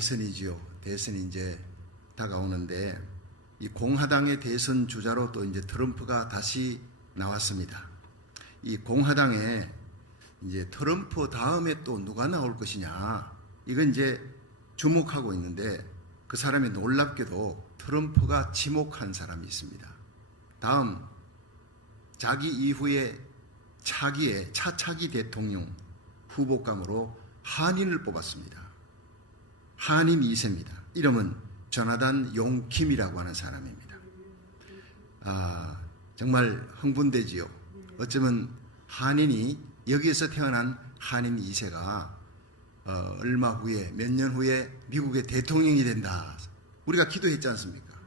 대선이지요. 대선이 이제 다가오는데 이 공화당의 대선 주자로 또 이제 트럼프가 다시 나왔습니다. 이 공화당에 이제 트럼프 다음에 또 누가 나올 것이냐, 이건 이제 주목하고 있는데 그 사람이 놀랍게도 트럼프가 지목한 사람이 있습니다. 다음 자기 이후에 차차기 대통령 후보감으로 한인을 뽑았습니다. 한인 2세입니다. 이름은 조나단 용킴이라고 하는 사람입니다. 정말 흥분되지요. 어쩌면 한인이 여기에서 태어난 한인 2세가 얼마 후에, 몇 년 후에 미국의 대통령이 된다. 우리가 기도했지 않습니까?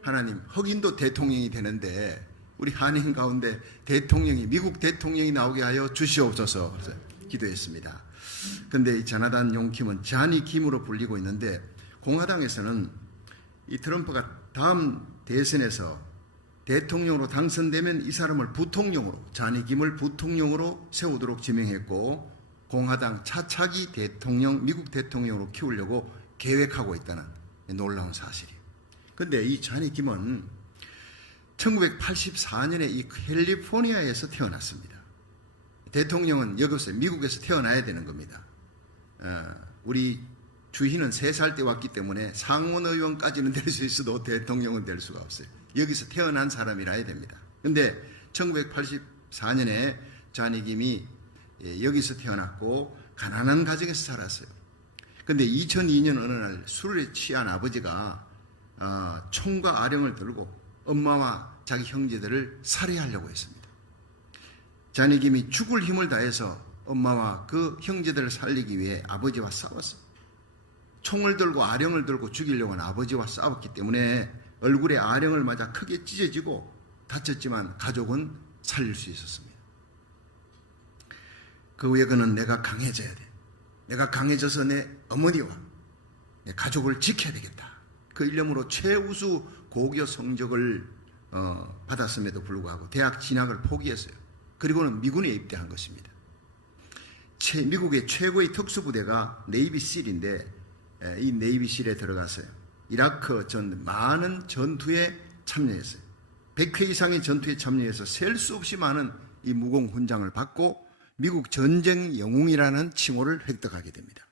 하나님, 흑인도 대통령이 되는데 우리 한인 가운데 대통령이, 미국 대통령이 나오게 하여 주시옵소서. 그래서 기도했습니다. 그런데 이 조나단 용킴은 자니 김으로 불리고 있는데, 공화당에서는 이 트럼프가 다음 대선에서 대통령으로 당선되면 이 사람을 부통령으로, 자니 김을 부통령으로 세우도록 지명했고, 공화당 차차기 대통령, 미국 대통령으로 키우려고 계획하고 있다는 놀라운 사실이에요. 그런데 이 자니 김은 1984년에 이 캘리포니아에서 태어났습니다. 대통령은 여기서, 미국에서 태어나야 되는 겁니다. 우리 주희는 3살 때 왔기 때문에 상원의원까지는 될 수 있어도 대통령은 될 수가 없어요. 여기서 태어난 사람이라 해야 됩니다. 그런데 1984년에 자니 김이 여기서 태어났고 가난한 가정에서 살았어요. 그런데 2002년 어느 날 술에 취한 아버지가 총과 아령을 들고 엄마와 자기 형제들을 살해하려고 했습니다. 자니 김이 죽을 힘을 다해서 엄마와 그 형제들을 살리기 위해 아버지와 싸웠어요. 총을 들고 아령을 들고 죽이려고 하는 아버지와 싸웠기 때문에 얼굴에 아령을 맞아 크게 찢어지고 다쳤지만 가족은 살릴 수 있었습니다. 그 후에 그는 내가 강해져야 돼. 내가 강해져서 내 어머니와 내 가족을 지켜야 되겠다. 그 일념으로 최우수 고교 성적을 받았음에도 불구하고 대학 진학을 포기했어요. 그리고는 미군에 입대한 것입니다. 미국의 최고의 특수부대가 네이비실인데 이 네이비실에 들어갔어요. 이라크 전 많은 전투에 참여했어요. 100회 이상의 전투에 참여해서 셀 수 없이 많은 이 무공 훈장을 받고 미국 전쟁 영웅이라는 칭호를 획득하게 됩니다.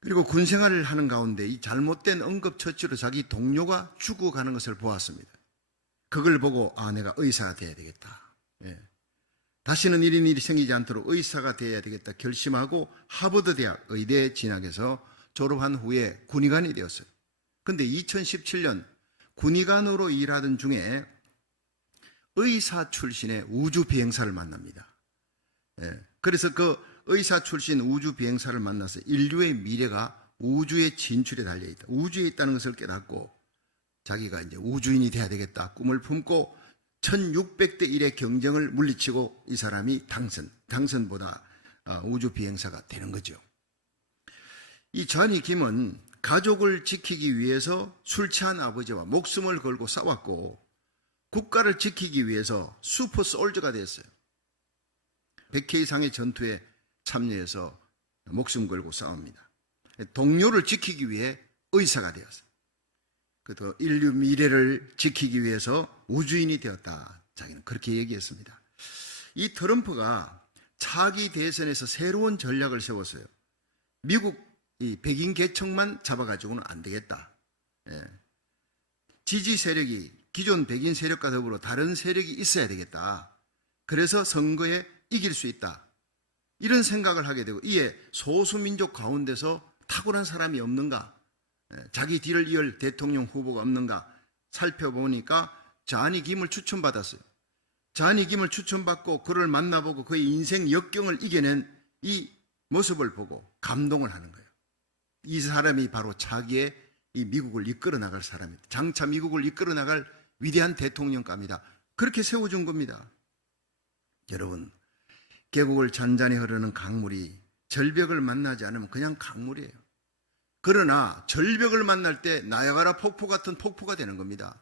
그리고 군 생활을 하는 가운데 이 잘못된 응급처치로 자기 동료가 죽어가는 것을 보았습니다. 그걸 보고 내가 의사가 돼야 되겠다. 다시는 이런 일이 생기지 않도록 의사가 돼야 되겠다 결심하고 하버드 대학 의대에 진학해서 졸업한 후에 군의관이 되었어요. 그런데 2017년 군의관으로 일하던 중에 의사 출신의 우주 비행사를 만납니다. 그래서 그 의사 출신 우주 비행사를 만나서 인류의 미래가 우주의 진출에 달려있다. 우주에 있다는 것을 깨닫고 자기가 이제 우주인이 돼야 되겠다 꿈을 품고 1600대 1의 경쟁을 물리치고 이 사람이 당선보다 우주 비행사가 되는 거죠. 이 자니 김은 가족을 지키기 위해서 술 취한 아버지와 목숨을 걸고 싸웠고 국가를 지키기 위해서 슈퍼 솔저가 됐어요. 100회 이상의 전투에 참여해서 목숨 걸고 싸웁니다. 동료를 지키기 위해 의사가 되었어요. 그래도 인류 미래를 지키기 위해서 우주인이 되었다. 자기는 그렇게 얘기했습니다. 이 트럼프가 차기 대선에서 새로운 전략을 세웠어요. 미국 이 백인 계층만 잡아가지고는 안 되겠다. 지지 세력이 기존 백인 세력과 더불어 다른 세력이 있어야 되겠다. 그래서 선거에 이길 수 있다. 이런 생각을 하게 되고 이에 소수민족 가운데서 탁월한 사람이 없는가? 자기 뒤를 이을 대통령 후보가 없는가 살펴보니까 자니 김을 추천받았어요. 자니 김을 추천받고 그를 만나보고 그의 인생 역경을 이겨낸 이 모습을 보고 감동을 하는 거예요. 이 사람이 바로 자기의 이 미국을 이끌어 나갈 사람이다. 장차 미국을 이끌어 나갈 위대한 대통령감이다. 그렇게 세워준 겁니다. 여러분, 계곡을 잔잔히 흐르는 강물이 절벽을 만나지 않으면 그냥 강물이에요. 그러나 절벽을 만날 때 나야가라 폭포 같은 폭포가 되는 겁니다.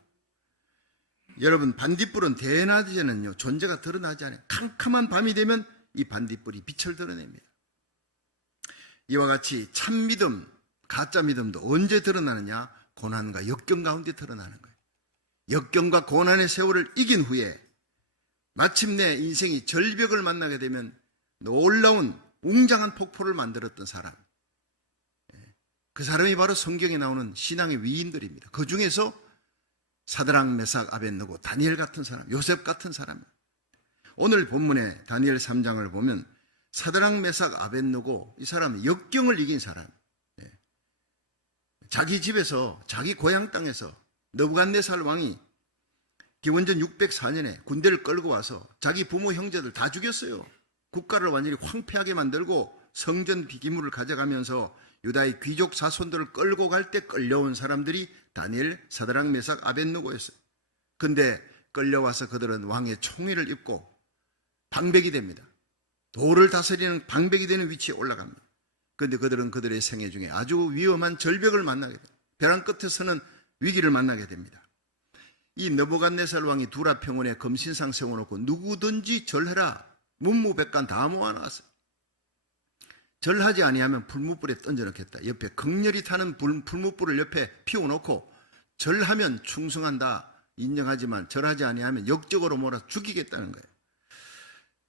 여러분, 반딧불은 대낮에는요 존재가 드러나지 않아요. 캄캄한 밤이 되면 이 반딧불이 빛을 드러냅니다. 이와 같이 참 믿음, 가짜 믿음도 언제 드러나느냐? 고난과 역경 가운데 드러나는 거예요. 역경과 고난의 세월을 이긴 후에 마침내 인생이 절벽을 만나게 되면 놀라운 웅장한 폭포를 만들었던 사람, 그 사람이 바로 성경에 나오는 신앙의 위인들입니다. 그 중에서 사드락, 메삭, 아벳느고, 다니엘 같은 사람, 요셉 같은 사람. 오늘 본문에 다니엘 3장을 보면 사드락, 메삭, 아벳느고, 이 사람은 역경을 이긴 사람. 자기 집에서, 자기 고향 땅에서 느부갓네살 왕이 기원전 604년에 군대를 끌고 와서 자기 부모 형제들 다 죽였어요. 국가를 완전히 황폐하게 만들고 성전 비기물을 가져가면서 유다의 귀족 자손들을 끌고 갈 때 끌려온 사람들이 다니엘, 사드락, 메삭, 아벳느고였어요. 근데 끌려와서 그들은 왕의 총애를 입고 방백이 됩니다. 도를 다스리는 방백이 되는 위치에 올라갑니다. 그런데 그들은 그들의 생애 중에 아주 위험한 절벽을 만나게 됩니다. 벼랑 끝에서는 위기를 만나게 됩니다. 이 느부갓네살 왕이 두라 평원에 금신상 세워놓고 누구든지 절해라, 문무백관 다 모아놨어요. 절하지 아니하면 풀무불에 던져놓겠다. 옆에 극렬히 타는 풀무불을 옆에 피워놓고 절하면 충성한다 인정하지만 절하지 아니하면 역적으로 몰아 죽이겠다는 거예요.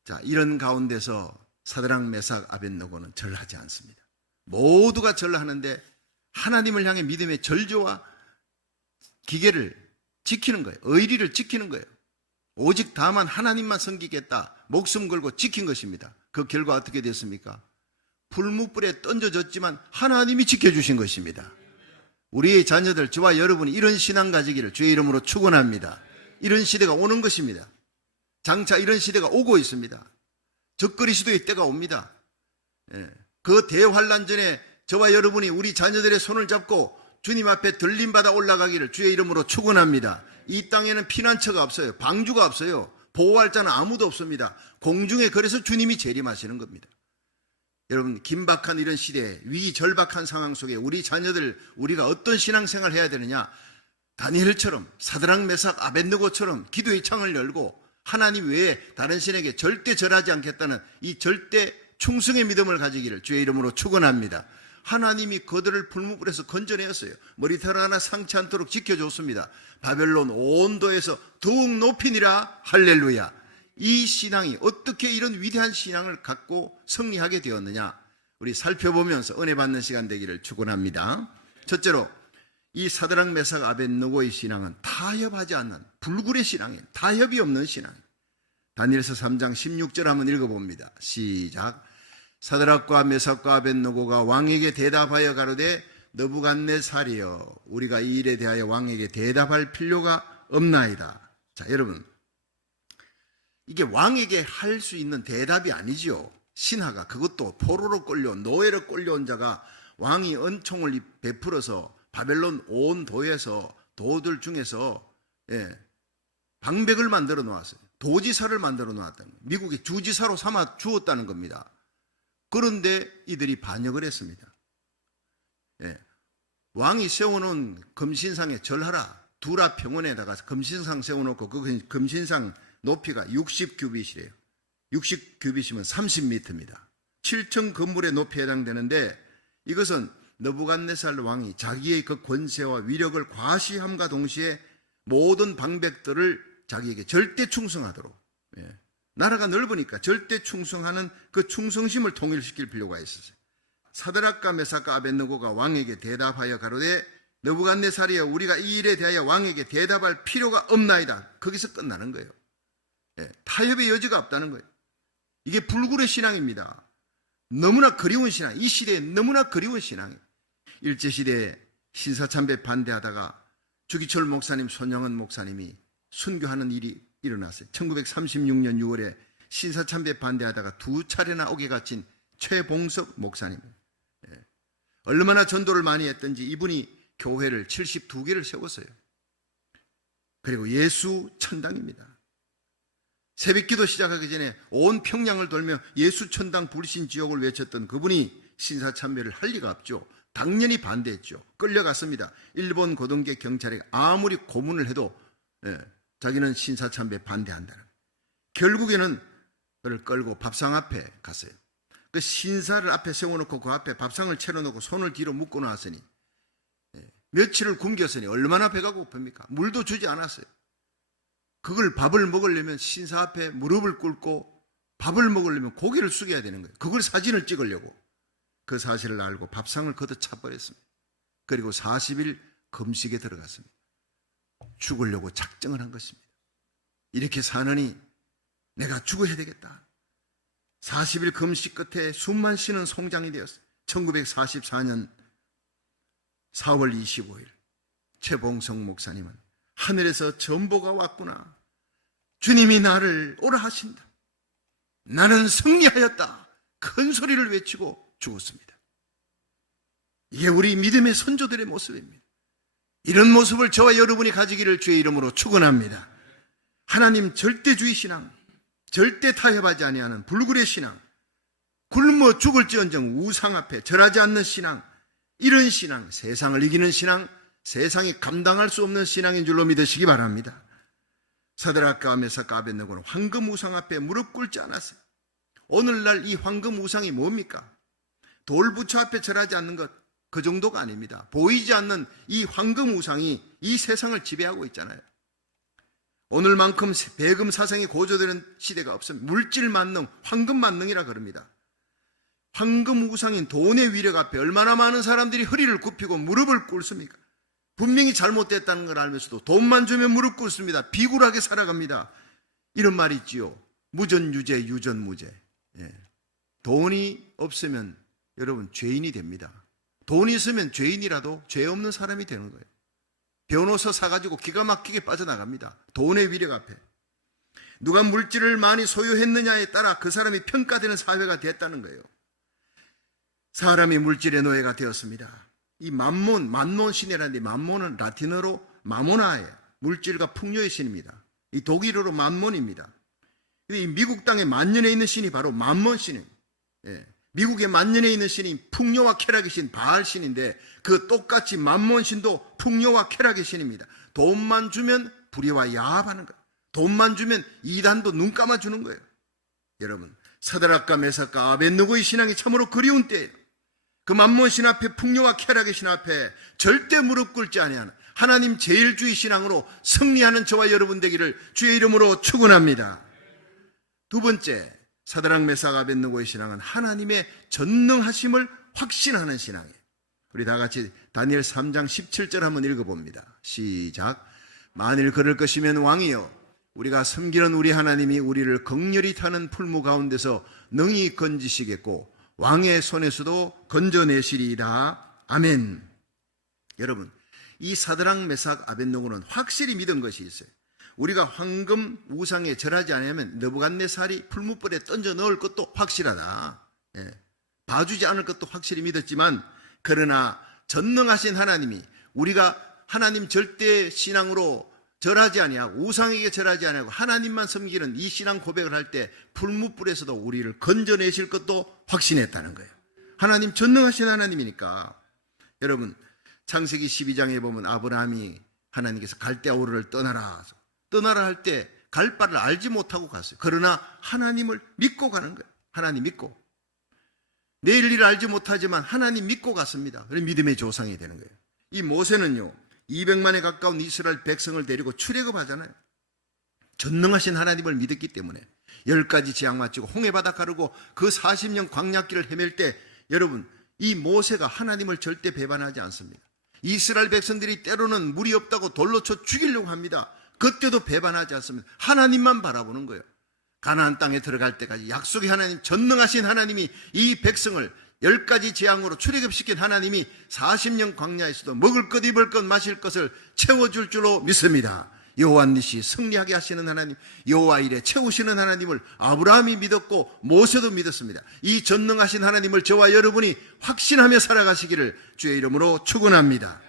자, 이런 가운데서 사드락, 메삭, 아벳느고는 절하지 않습니다. 모두가 절하는데 하나님을 향해 믿음의 절조와 기계를 지키는 거예요. 의리를 지키는 거예요. 오직 다만 하나님만 섬기겠다. 목숨 걸고 지킨 것입니다. 그 결과 어떻게 됐습니까? 풀무불에 던져졌지만 하나님이 지켜주신 것입니다. 우리의 자녀들, 저와 여러분이 이런 신앙 가지기를 주의 이름으로 축원합니다. 이런 시대가 오는 것입니다. 장차 이런 시대가 오고 있습니다. 적그리스도의 때가 옵니다. 그 대환란 전에 저와 여러분이 우리 자녀들의 손을 잡고 주님 앞에 들림받아 올라가기를 주의 이름으로 축원합니다. 이 땅에는 피난처가 없어요. 방주가 없어요. 보호할 자는 아무도 없습니다. 공중에 그래서 주님이 재림하시는 겁니다. 여러분, 긴박한 이런 시대에 위기절박한 상황 속에 우리 자녀들, 우리가 어떤 신앙생활을 해야 되느냐? 다니엘처럼, 사드락, 메삭, 아벳느고처럼 기도의 창을 열고 하나님 외에 다른 신에게 절대 절하지 않겠다는 이 절대 충성의 믿음을 가지기를 주의 이름으로 축원합니다. 하나님이 그들을 풀무불에서 건져내었어요. 머리털 하나 상치 않도록 지켜줬습니다. 바벨론 온도에서 더욱 높이니라. 할렐루야. 이 신앙이 어떻게 이런 위대한 신앙을 갖고 승리하게 되었느냐, 우리 살펴보면서 은혜 받는 시간 되기를 축원합니다. 첫째로 이 사드락, 메삭, 아벳느고의 신앙은 타협하지 않는 불굴의 신앙이에요. 타협이 없는 신앙이에요. 다니엘서 3장 16절 한번 읽어봅니다. 시작. 사드락과 메삭과 아벳느고가 왕에게 대답하여 가로되 느부갓네살이여, 우리가 이 일에 대하여 왕에게 대답할 필요가 없나이다. 자, 여러분, 이게 왕에게 할 수 있는 대답이 아니지요. 신하가, 그것도 포로로 끌려온, 노예로 끌려온 자가 왕이 은총을 베풀어서 바벨론 온 도에서, 도들 중에서 방백을 만들어 놓았어요. 도지사를 만들어 놓았다는 거예요. 미국의 주지사로 삼아 주었다는 겁니다. 그런데 이들이 반역을 했습니다. 왕이 세워놓은 금신상에 절하라. 두라 평원에다가 금신상 세워놓고 그 금신상 높이가 60규빗이래요. 60규빗이면 30m입니다. 7층 건물의 높이에 해당되는데, 이것은 느부갓네살 왕이 자기의 그 권세와 위력을 과시함과 동시에 모든 방백들을 자기에게 절대 충성하도록, 나라가 넓으니까 절대 충성하는 그 충성심을 통일시킬 필요가 있었어요. 사드락과 메삭과 아벳느고가 왕에게 대답하여 가로되 느부갓네살이여, 우리가 이 일에 대하여 왕에게 대답할 필요가 없나이다. 거기서 끝나는 거예요. 타협의 여지가 없다는 거예요. 이게 불굴의 신앙입니다. 너무나 그리운 신앙, 이 시대에 너무나 그리운 신앙이에요. 일제시대에 신사참배 반대하다가 주기철 목사님, 손영은 목사님이 순교하는 일이 일어났어요. 1936년 6월에 신사참배 반대하다가 2차례나 옥에 갇힌 최봉석 목사님. 얼마나 전도를 많이 했던지 이분이 교회를 72개를 세웠어요. 그리고 예수 천당입니다. 새벽기도 시작하기 전에 온 평양을 돌며 예수 천당 불신 지옥을 외쳤던 그분이 신사참배를 할 리가 없죠. 당연히 반대했죠. 끌려갔습니다. 일본 고등계 경찰에 아무리 고문을 해도 자기는 신사참배 반대한다는. 결국에는 그를 끌고 밥상 앞에 갔어요. 그 신사를 앞에 세워놓고 그 앞에 밥상을 차려놓고 손을 뒤로 묶고 나왔으니 며칠을 굶겼으니 얼마나 배가 고픕니까? 물도 주지 않았어요. 그걸 밥을 먹으려면 신사 앞에 무릎을 꿇고 밥을 먹으려면 고개를 숙여야 되는 거예요. 그걸 사진을 찍으려고 그 사실을 알고 밥상을 걷어차버렸습니다. 그리고 40일 금식에 들어갔습니다. 죽으려고 작정을 한 것입니다. 이렇게 사느니 내가 죽어야 되겠다. 40일 금식 끝에 숨만 쉬는 송장이 되었어요. 1944년 4월 25일 최봉성 목사님은 하늘에서 전보가 왔구나. 주님이 나를 오라 하신다. 나는 승리하였다. 큰 소리를 외치고 죽었습니다. 이게 우리 믿음의 선조들의 모습입니다. 이런 모습을 저와 여러분이 가지기를 주의 이름으로 축원합니다. 하나님 절대주의 신앙, 절대 타협하지 아니하는 불굴의 신앙, 굶어 죽을지언정 우상 앞에 절하지 않는 신앙, 이런 신앙, 세상을 이기는 신앙, 세상이 감당할 수 없는 신앙인 줄로 믿으시기 바랍니다. 사드락과 메삭과 아벳느고는 황금 우상 앞에 무릎 꿇지 않았어요. 오늘날 이 황금 우상이 뭡니까? 돌부처 앞에 절하지 않는 것, 그 정도가 아닙니다. 보이지 않는 이 황금 우상이 이 세상을 지배하고 있잖아요. 오늘만큼 배금 사상이 고조되는 시대가 없습니다. 물질 만능, 황금 만능이라 그럽니다. 황금 우상인 돈의 위력 앞에 얼마나 많은 사람들이 허리를 굽히고 무릎을 꿇습니까? 분명히 잘못됐다는 걸 알면서도 돈만 주면 무릎 꿇습니다. 비굴하게 살아갑니다. 이런 말이 있지요. 무전유죄, 유전무죄. 돈이 없으면 여러분 죄인이 됩니다. 돈이 있으면 죄인이라도 죄 없는 사람이 되는 거예요. 변호사 사가지고 기가 막히게 빠져나갑니다. 돈의 위력 앞에. 누가 물질을 많이 소유했느냐에 따라 그 사람이 평가되는 사회가 됐다는 거예요. 사람이 물질의 노예가 되었습니다. 이 만몬 신이라는데, 만몬은 라틴어로 마모나예요. 물질과 풍요의 신입니다. 이 독일어로 만몬입니다. 이 미국 땅에 만년에 있는 신이 바로 만몬 신입니다. 미국의 만년에 있는 신이 풍요와 쾌락의 신 바알 신인데, 그 똑같이 만몬 신도 풍요와 쾌락의 신입니다. 돈만 주면 불의와 야합하는 거예요. 돈만 주면 이단도 눈 감아주는 거예요. 여러분, 사드락과 메삭과 아벳느고의 신앙이 참으로 그리운 때예요. 그 만몬 신 앞에, 풍요와 쾌락의 신 앞에 절대 무릎 꿇지 아니하는 하나님 제일주의 신앙으로 승리하는 저와 여러분 되기를 주의 이름으로 축원합니다. 두 번째, 사드락 메삭 아벳느고의 신앙은 하나님의 전능하심을 확신하는 신앙이에요. 우리 다 같이 다니엘 3장 17절 한번 읽어봅니다. 시작. 만일 그럴 것이면 왕이여, 우리가 섬기는 우리 하나님이 우리를 극렬히 타는 풀무 가운데서 능히 건지시겠고 왕의 손에서도 건져내시리이다. 아멘. 여러분, 이 사드락 메삭 아벳느고는 확실히 믿은 것이 있어요. 우리가 황금 우상에 절하지 않으면 느부갓네살이 풀무불에 던져 넣을 것도 확실하다. 봐주지 않을 것도 확실히 믿었지만, 그러나 전능하신 하나님이 우리가 하나님 절대 신앙으로 절하지 아니하고 우상에게 절하지 아니하고 하나님만 섬기는 이 신앙 고백을 할 때 풀무불에서도 우리를 건져내실 것도 확신했다는 거예요. 하나님 전능하신 하나님이니까. 여러분, 창세기 12장에 보면 아브라함이 하나님께서 갈대아우르를 떠나라 할 때 갈 바를 알지 못하고 갔어요. 그러나 하나님을 믿고 가는 거예요. 하나님 믿고. 내일 일을 알지 못하지만 하나님 믿고 갔습니다. 그래서 믿음의 조상이 되는 거예요. 이 모세는요, 200만에 가까운 이스라엘 백성을 데리고 출애굽하잖아요. 전능하신 하나님을 믿었기 때문에 10가지 재앙 마치고 홍해바다 가르고 그 40년 광야길을 헤맬 때, 여러분, 이 모세가 하나님을 절대 배반하지 않습니다. 이스라엘 백성들이 때로는 물이 없다고 돌로 쳐 죽이려고 합니다. 그때도 배반하지 않습니다. 하나님만 바라보는 거예요. 가나안 땅에 들어갈 때까지 약속의 하나님, 전능하신 하나님이 이 백성을 10가지 재앙으로 출애굽시킨 하나님이 40년 광야에서도 먹을 것, 입을 것, 마실 것을 채워줄 줄로 믿습니다. 여호와 니시, 승리하게 하시는 하나님, 여호와 이레, 채우시는 하나님을 아브라함이 믿었고 모세도 믿었습니다. 이 전능하신 하나님을 저와 여러분이 확신하며 살아가시기를 주의 이름으로 축원합니다.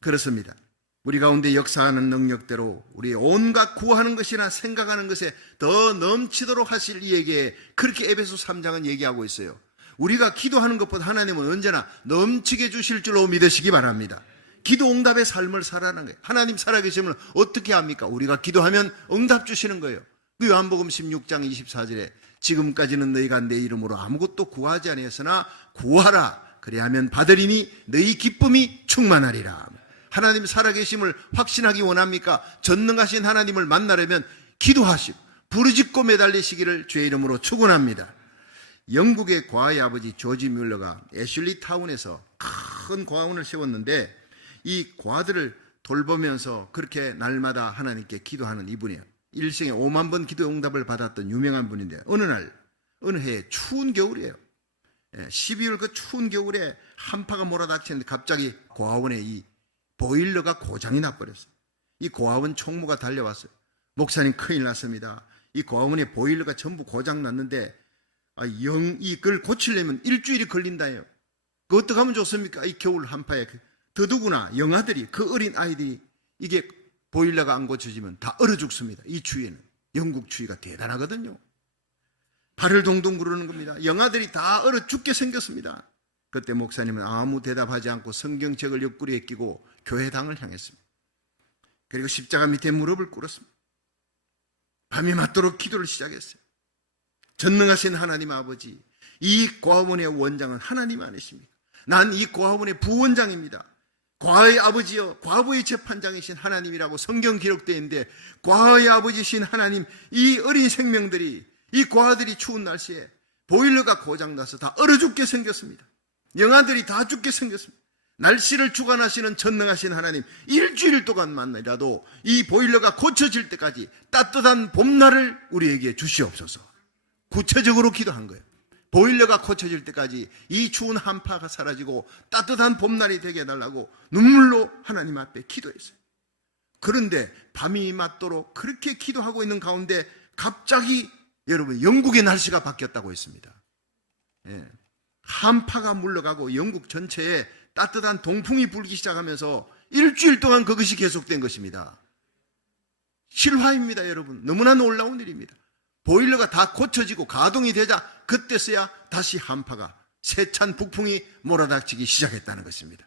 그렇습니다. 우리 가운데 역사하는 능력대로 우리 온갖 구하는 것이나 생각하는 것에 더 넘치도록 하실 이에게, 그렇게 에베소 3장은 얘기하고 있어요. 우리가 기도하는 것보다 하나님은 언제나 넘치게 주실 줄로 믿으시기 바랍니다. 기도 응답의 삶을 살아가는 거예요. 하나님 살아계시면 어떻게 합니까? 우리가 기도하면 응답 주시는 거예요. 요한복음 16장 24절에 지금까지는 너희가 내 이름으로 아무것도 구하지 아니했으나 구하라 그리하면 받으리니 너희 기쁨이 충만하리라. 하나님 살아계심을 확신하기 원합니까? 전능하신 하나님을 만나려면 기도하시고 부르짖고 매달리시기를 주의 이름으로 축원합니다. 영국의 과의 아버지 조지 뮬러가 애슐리 타운에서 큰 과원을 세웠는데 이 과들을 돌보면서 그렇게 날마다 하나님께 기도하는 이분이에요. 일생에 5만 번 기도 응답을 받았던 유명한 분인데 어느 해에 추운 겨울이에요. 12월 그 추운 겨울에 한파가 몰아닥치는데 갑자기 고아원에 이 보일러가 고장이 나버렸어요. 이 고아원 총무가 달려왔어요. 목사님 큰일 났습니다. 이 고아원에 보일러가 전부 고장 났는데 이걸 고치려면 일주일이 걸린다요. 그 어떻게 하면 좋습니까? 이 겨울 한파에 더더구나 영아들이 그 어린 아이들이 이게 보일러가 안 고쳐지면 다 얼어 죽습니다. 이 추위에는 영국 추위가 대단하거든요. 발을 동동 구르는 겁니다. 영아들이 다 얼어 죽게 생겼습니다. 그때 목사님은 아무 대답하지 않고 성경책을 옆구리에 끼고 교회당을 향했습니다. 그리고 십자가 밑에 무릎을 꿇었습니다. 밤이 맞도록 기도를 시작했어요. 전능하신 하나님 아버지, 이 고아원의 원장은 하나님 아니십니까? 난 이 고아원의 부원장입니다. 과의 아버지여 과부의 재판장이신 하나님이라고 성경 기록되어 있는데 과의 아버지신 하나님, 이 어린 생명들이, 이 고아들이 추운 날씨에 보일러가 고장나서 다 얼어 죽게 생겼습니다. 영아들이 다 죽게 생겼습니다. 날씨를 주관하시는 전능하신 하나님, 일주일 동안 만나라도 이 보일러가 고쳐질 때까지 따뜻한 봄날을 우리에게 주시옵소서. 구체적으로 기도한 거예요. 보일러가 고쳐질 때까지 이 추운 한파가 사라지고 따뜻한 봄날이 되게 해달라고 눈물로 하나님 앞에 기도했어요. 그런데 밤이 맞도록 그렇게 기도하고 있는 가운데 갑자기 여러분 영국의 날씨가 바뀌었다고 했습니다. 한파가 물러가고 영국 전체에 따뜻한 동풍이 불기 시작하면서 일주일 동안 그것이 계속된 것입니다. 실화입니다, 여러분. 너무나 놀라운 일입니다. 보일러가 다 고쳐지고 가동이 되자 그때서야 다시 한파가 세찬 북풍이 몰아닥치기 시작했다는 것입니다.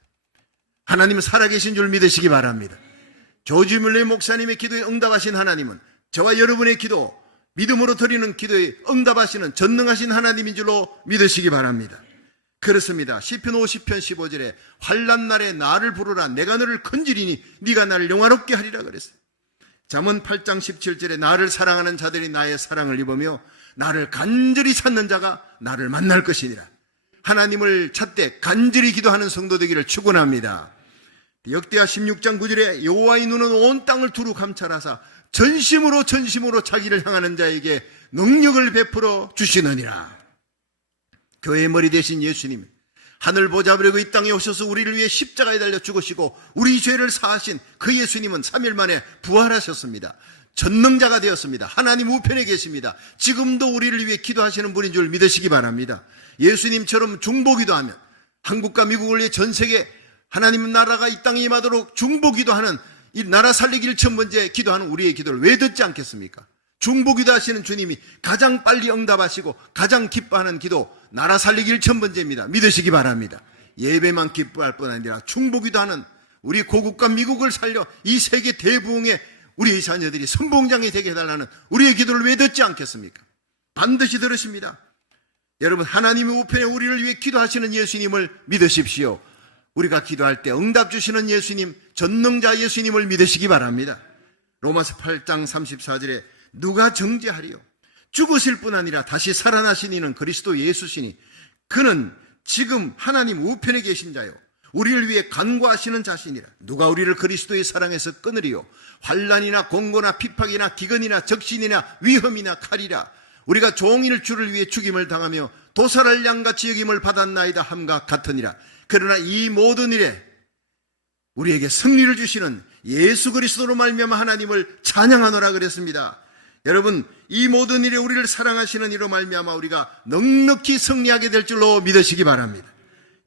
하나님은 살아계신 줄 믿으시기 바랍니다. 조지 뮬러 목사님의 기도에 응답하신 하나님은 저와 여러분의 기도, 믿음으로 드리는 기도에 응답하시는 전능하신 하나님인 줄로 믿으시기 바랍니다. 그렇습니다. 시편 50편 15절에 환난 날에 나를 부르라 내가 너를 건지리니 네가 나를 영화롭게 하리라 그랬어요. 잠언 8장 17절에 나를 사랑하는 자들이 나의 사랑을 입으며 나를 간절히 찾는 자가 나를 만날 것이니라. 하나님을 찾되 간절히 기도하는 성도 되기를 축원합니다. 역대하 16장 9절에 여호와의 눈은 온 땅을 두루 감찰하사 전심으로 자기를 향하는 자에게 능력을 베풀어 주시느니라. 교회의 머리 되신 예수님, 하늘 보좌버리고 이 땅에 오셔서 우리를 위해 십자가에 달려 죽으시고 우리 죄를 사하신 그 예수님은 3일 만에 부활하셨습니다. 전능자가 되었습니다. 하나님 우편에 계십니다. 지금도 우리를 위해 기도하시는 분인 줄 믿으시기 바랍니다. 예수님처럼 중보기도하면 한국과 미국을 위해 전 세계 하나님 나라가 이 땅에 임하도록 중보기도하는, 이 나라 살리기를 첫 번째 기도하는 우리의 기도를 왜 듣지 않겠습니까? 중보기도하시는 주님이 가장 빨리 응답하시고 가장 기뻐하는 기도, 나라 살리기를 첫 번째입니다. 믿으시기 바랍니다. 예배만 기뻐할 뿐 아니라 중보기도하는 우리 고국과 미국을 살려 이 세계 대부흥에 우리의 자녀들이 선봉장이 되게 해달라는 우리의 기도를 왜 듣지 않겠습니까? 반드시 들으십니다. 여러분, 하나님의 우편에 우리를 위해 기도하시는 예수님을 믿으십시오. 우리가 기도할 때 응답 주시는 예수님, 전능자 예수님을 믿으시기 바랍니다. 로마서 8장 34절에 누가 정죄하리요? 죽으실 뿐 아니라 다시 살아나신 이는 그리스도 예수시니 그는 지금 하나님 우편에 계신 자요 우리를 위해 간구하시는 자신이라. 누가 우리를 그리스도의 사랑에서 끊으리요? 환난이나 공고나 핍박이나 기근이나 적신이나 위험이나 칼이라. 우리가 종일 주를 위해 죽임을 당하며 도살할 양같이 여김을 받았나이다 함과 같으니라. 그러나 이 모든 일에 우리에게 승리를 주시는 예수 그리스도로 말미암아 하나님을 찬양하노라 그랬습니다. 여러분, 이 모든 일에 우리를 사랑하시는 이로 말미암아 우리가 넉넉히 승리하게 될 줄로 믿으시기 바랍니다.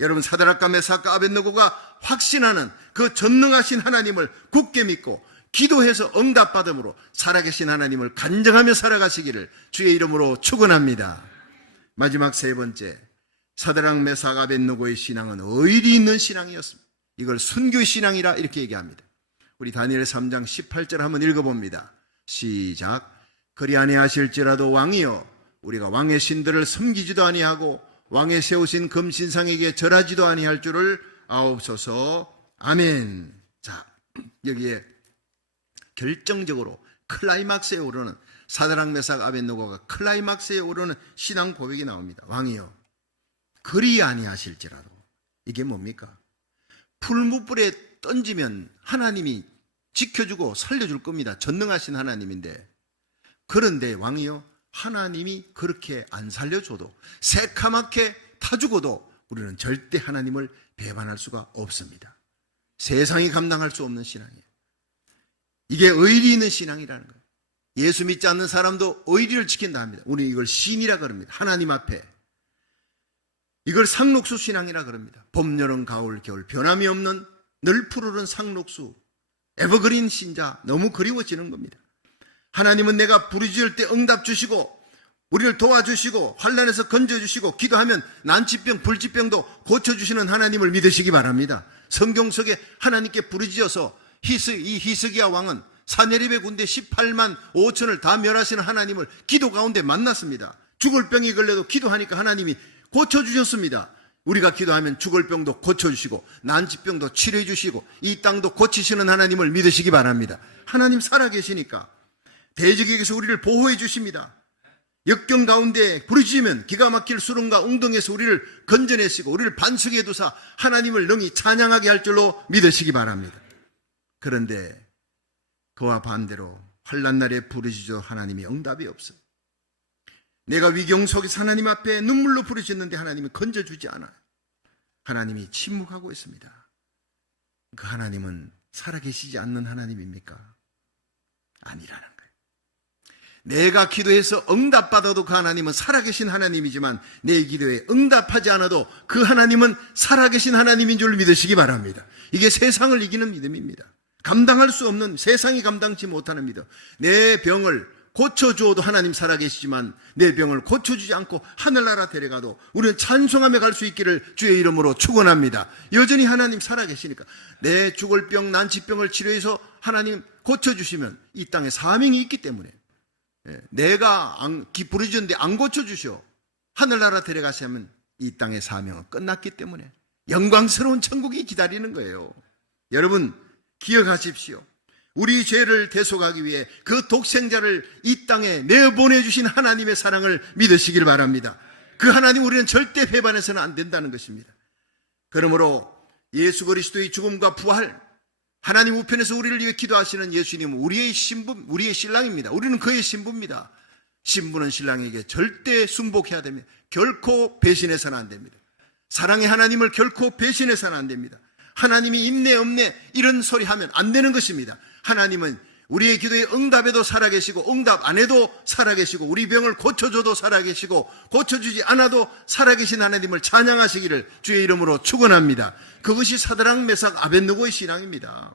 여러분, 사드락과 메삭과 아벳느고가 확신하는 그 전능하신 하나님을 굳게 믿고 기도해서 응답받음으로 살아계신 하나님을 간증하며 살아가시기를 주의 이름으로 축원합니다. 마지막 세 번째, 사드락 메삭 아벳느고의 신앙은 의리 있는 신앙이었습니다. 이걸 순교 신앙이라 이렇게 얘기합니다. 우리 다니엘 3장 18절 한번 읽어봅니다. 시작. 그리 아니하실지라도 왕이여 우리가 왕의 신들을 섬기지도 아니하고 왕의 세우신 금신상에게 절하지도 아니할 줄을 아옵소서. 아멘. 자, 여기에 결정적으로 클라이막스에 오르는 사드락 메삭 아벳느고가 클라이막스에 오르는 신앙 고백이 나옵니다. 왕이여 그리 아니하실지라도. 이게 뭡니까? 풀무불에 던지면 하나님이 지켜주고 살려줄 겁니다. 전능하신 하나님인데, 그런데 왕이여 하나님이 그렇게 안 살려줘도 새카맣게 타주고도 우리는 절대 하나님을 배반할 수가 없습니다. 세상이 감당할 수 없는 신앙이에요. 이게 의리 있는 신앙이라는 거예요. 예수 믿지 않는 사람도 의리를 지킨다 합니다. 우리는 이걸 신이라 그럽니다. 하나님 앞에. 이걸 상록수 신앙이라 그럽니다. 봄, 여름, 가을, 겨울 변함이 없는 늘 푸르른 상록수 에버그린 신자. 너무 그리워지는 겁니다. 하나님은 내가 부르짖을 때 응답 주시고 우리를 도와주시고 환난에서 건져주시고 기도하면 난치병, 불치병도 고쳐주시는 하나님을 믿으시기 바랍니다. 성경 속에 하나님께 부르짖어서 이 히스기야 왕은 사네립의 군대 18만 5천을 다 멸하시는 하나님을 기도 가운데 만났습니다. 죽을 병이 걸려도 기도하니까 하나님이 고쳐주셨습니다. 우리가 기도하면 죽을 병도 고쳐주시고 난치병도 치료해 주시고 이 땅도 고치시는 하나님을 믿으시기 바랍니다. 하나님 살아계시니까 대적에게서 우리를 보호해 주십니다. 역경 가운데 부르짖으면 기가 막힐 수렁과 웅덩이에서 우리를 건져내시고 우리를 반석에 두사 하나님을 능히 찬양하게 할 줄로 믿으시기 바랍니다. 그런데 그와 반대로 환난 날에 부르짖어 하나님이 응답이 없어요. 내가 위경 속에서 하나님 앞에 눈물로 부르짖는데 하나님이 건져주지 않아요. 하나님이 침묵하고 있습니다. 그 하나님은 살아계시지 않는 하나님입니까? 아니라는 거예요. 내가 기도해서 응답받아도 그 하나님은 살아계신 하나님이지만 내 기도에 응답하지 않아도 그 하나님은 살아계신 하나님인 줄 믿으시기 바랍니다. 이게 세상을 이기는 믿음입니다. 감당할 수 없는, 세상이 감당치 못하는 믿음. 내 병을 고쳐주어도 하나님 살아계시지만 내 병을 고쳐주지 않고 하늘나라 데려가도 우리는 찬송하며 갈 수 있기를 주의 이름으로 축원합니다. 여전히 하나님 살아계시니까 내 죽을 병, 난치병을 치료해서 하나님 고쳐주시면 이 땅에 사명이 있기 때문에, 내가 부르짖는데 안 고쳐주셔 하늘나라 데려가시면 이 땅의 사명은 끝났기 때문에 영광스러운 천국이 기다리는 거예요. 여러분 기억하십시오. 우리 죄를 대속하기 위해 그 독생자를 이 땅에 내보내주신 하나님의 사랑을 믿으시길 바랍니다. 그 하나님 우리는 절대 배반해서는 안 된다는 것입니다. 그러므로 예수 그리스도의 죽음과 부활, 하나님 우편에서 우리를 위해 기도하시는 예수님은 우리의 신부, 우리의 신랑입니다. 우리는 그의 신부입니다. 신부는 신랑에게 절대 순복해야 됩니다. 결코 배신해서는 안 됩니다. 사랑의 하나님을 결코 배신해서는 안 됩니다. 하나님이 있네 없네 이런 소리 하면 안 되는 것입니다. 하나님은 우리의 기도에 응답해도 살아계시고 응답 안 해도 살아계시고 우리 병을 고쳐줘도 살아계시고 고쳐주지 않아도 살아계신 하나님을 찬양하시기를 주의 이름으로 축원합니다. 그것이 사드락 메삭 아벳느고의 신앙입니다.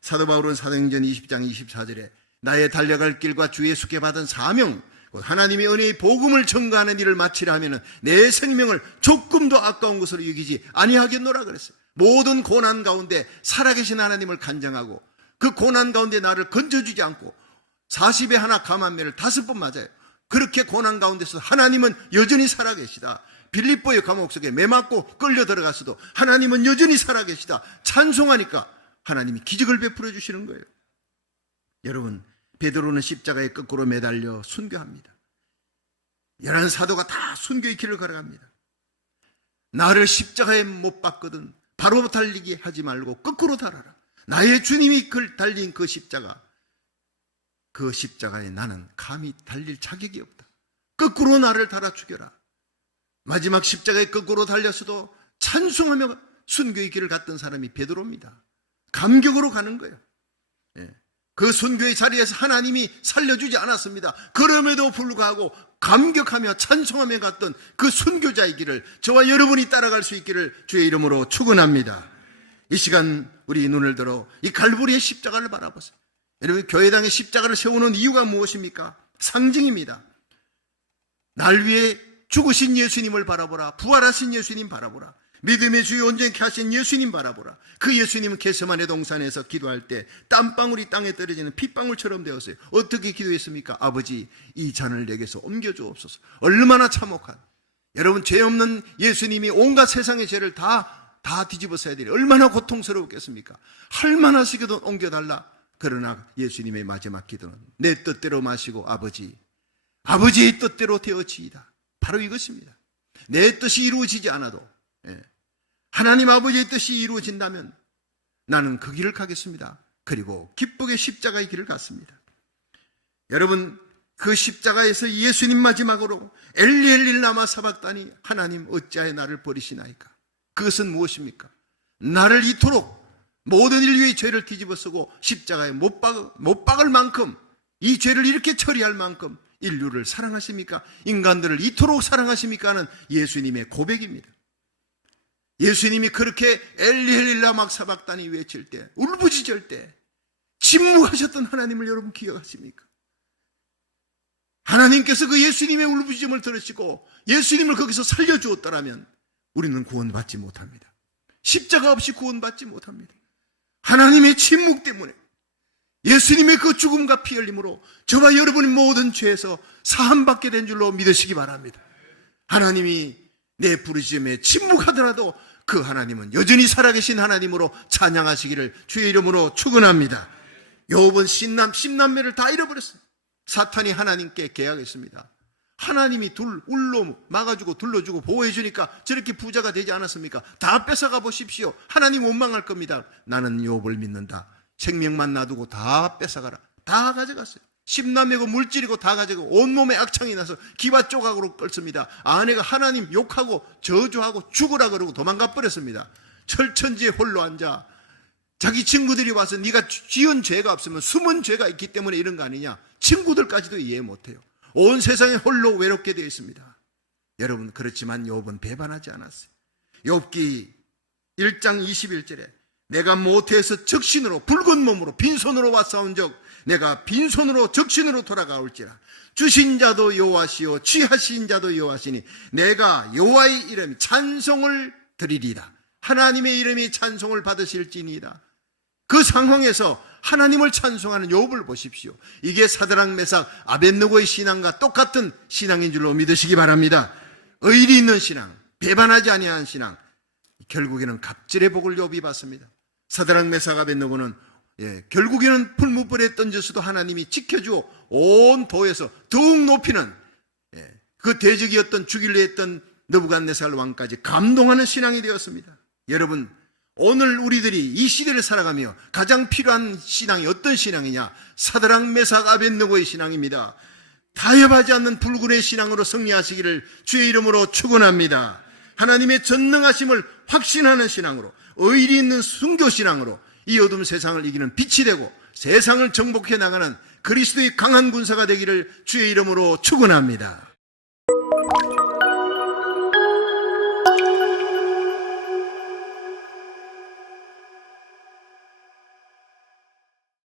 사도 바울은 사도행전 20장 24절에 나의 달려갈 길과 주 예수께 받은 사명, 하나님의 은혜의 복음을 전가하는 일을 마치려 하면 내 생명을 조금도 아까운 것으로 여기지 아니하겠노라 그랬어요. 모든 고난 가운데 살아계신 하나님을 간증하고 그 고난 가운데 나를 건져주지 않고 40에 하나 감한매를 5번 맞아요. 그렇게 고난 가운데서 하나님은 여전히 살아계시다. 빌립보의 감옥 속에 매 맞고 끌려 들어갔어도 하나님은 여전히 살아계시다. 찬송하니까 하나님이 기적을 베풀어 주시는 거예요. 여러분, 베드로는 십자가에 거꾸로 매달려 순교합니다. 11 사도가 다 순교의 길을 걸어갑니다. 나를 십자가에 못 박거든 바로 달리기 하지 말고 거꾸로 달아라. 나의 주님이 달린 그 십자가에 나는 감히 달릴 자격이 없다. 거꾸로 나를 달아 죽여라. 마지막 십자가에 거꾸로 달렸어도 찬송하며 순교의 길을 갔던 사람이 베드로입니다. 감격으로 가는 거예요. 그 순교의 자리에서 하나님이 살려주지 않았습니다. 그럼에도 불구하고 감격하며 찬송하며 갔던 그 순교자의 길을 저와 여러분이 따라갈 수 있기를 주의 이름으로 축원합니다. 이 시간 우리 눈을 들어 이 갈보리의 십자가를 바라보세요. 여러분, 교회당에 십자가를 세우는 이유가 무엇입니까? 상징입니다. 날 위해 죽으신 예수님을 바라보라. 부활하신 예수님 바라보라. 믿음의 주요 온전케 하신 예수님 바라보라. 그 예수님은 겟세마네 동산에서 기도할 때 땀방울이 땅에 떨어지는 핏방울처럼 되었어요. 어떻게 기도했습니까? 아버지, 이 잔을 내게서 옮겨주옵소서. 얼마나 참혹한, 여러분, 죄 없는 예수님이 온갖 세상의 죄를 다 뒤집어서야 되리 얼마나 고통스러웠겠습니까? 할 만하시거든 옮겨달라. 그러나 예수님의 마지막 기도는 내 뜻대로 마시고 아버지의 뜻대로 되어지이다. 바로 이것입니다. 내 뜻이 이루어지지 않아도 하나님 아버지의 뜻이 이루어진다면 나는 그 길을 가겠습니다. 그리고 기쁘게 십자가의 길을 갔습니다. 여러분, 그 십자가에서 예수님 마지막으로 엘리 엘리 라마 사박다니, 하나님 어찌하여 나를 버리시나이까. 그것은 무엇입니까? 나를 이토록 모든 인류의 죄를 뒤집어쓰고 십자가에 못 박을 만큼, 이 죄를 이렇게 처리할 만큼 인류를 사랑하십니까? 인간들을 이토록 사랑하십니까? 하는 예수님의 고백입니다. 예수님이 그렇게 엘리 엘리 라마 사박다니 외칠 때, 울부짖을 때 침묵하셨던 하나님을 여러분 기억하십니까? 하나님께서 그 예수님의 울부짖음을 들으시고 예수님을 거기서 살려주었더라면 우리는 구원받지 못합니다. 십자가 없이 구원받지 못합니다. 하나님의 침묵 때문에, 예수님의 그 죽음과 피 흘림으로 저와 여러분의 모든 죄에서 사함받게 된 줄로 믿으시기 바랍니다. 하나님이 내 부르짖음에 침묵하더라도 그 하나님은 여전히 살아계신 하나님으로 찬양하시기를 주의 이름으로 축원합니다. 욥은 10남매를 다 잃어버렸어요. 사탄이 하나님께 계약했습니다. 하나님이 울로 막아주고 둘러주고 보호해주니까 저렇게 부자가 되지 않았습니까? 다 뺏어가 보십시오. 하나님 원망할 겁니다. 나는 욥을 믿는다. 생명만 놔두고 다 뺏어가라. 다 가져갔어요. 10남매고 물질이고 다 가져가고 온몸에 악창이 나서 기와 조각으로 끓습니다. 아내가 하나님 욕하고 저주하고 죽으라 그러고 도망가 버렸습니다. 철천지에 홀로 앉아 자기 친구들이 와서 네가 지은 죄가 없으면 숨은 죄가 있기 때문에 이런 거 아니냐, 친구들까지도 이해 못해요. 온 세상에 홀로 외롭게 되어 있습니다. 여러분, 그렇지만 욥은 배반하지 않았어요. 욥기 1장 21절에 내가 모태에서 적신으로 붉은 몸으로 빈손으로 왔사온 적 내가 빈손으로 적신으로 돌아가올지라. 주신 자도 여호와시요 취하신 자도 여호와시니 내가 여호와의 이름 찬송을 드리리라. 하나님의 이름이 찬송을 받으실지니이다. 그 상황에서 하나님을 찬송하는 욥을 보십시오. 이게 사드락 메삭 아벳느고의 신앙과 똑같은 신앙인 줄로 믿으시기 바랍니다. 의리 있는 신앙, 배반하지 아니한 신앙, 결국에는 갑절의 복을 욥이 받습니다. 사드락 메삭 아벳느고는 결국에는 풀무불에 던져서도 하나님이 지켜주어 온 도에서 더욱 높이는 그 대적이었던 죽이려 했던 느부갓네살 왕까지 감동하는 신앙이 되었습니다. 여러분, 오늘 우리들이 이 시대를 살아가며 가장 필요한 신앙이 어떤 신앙이냐? 사드락 메삭 아벳느고의 신앙입니다. 타협하지 않는 불굴의 신앙으로 승리하시기를 주의 이름으로 축원합니다. 하나님의 전능하심을 확신하는 신앙으로, 의리 있는 순교신앙으로 이 어두운 세상을 이기는 빛이 되고 세상을 정복해 나가는 그리스도의 강한 군사가 되기를 주의 이름으로 축원합니다.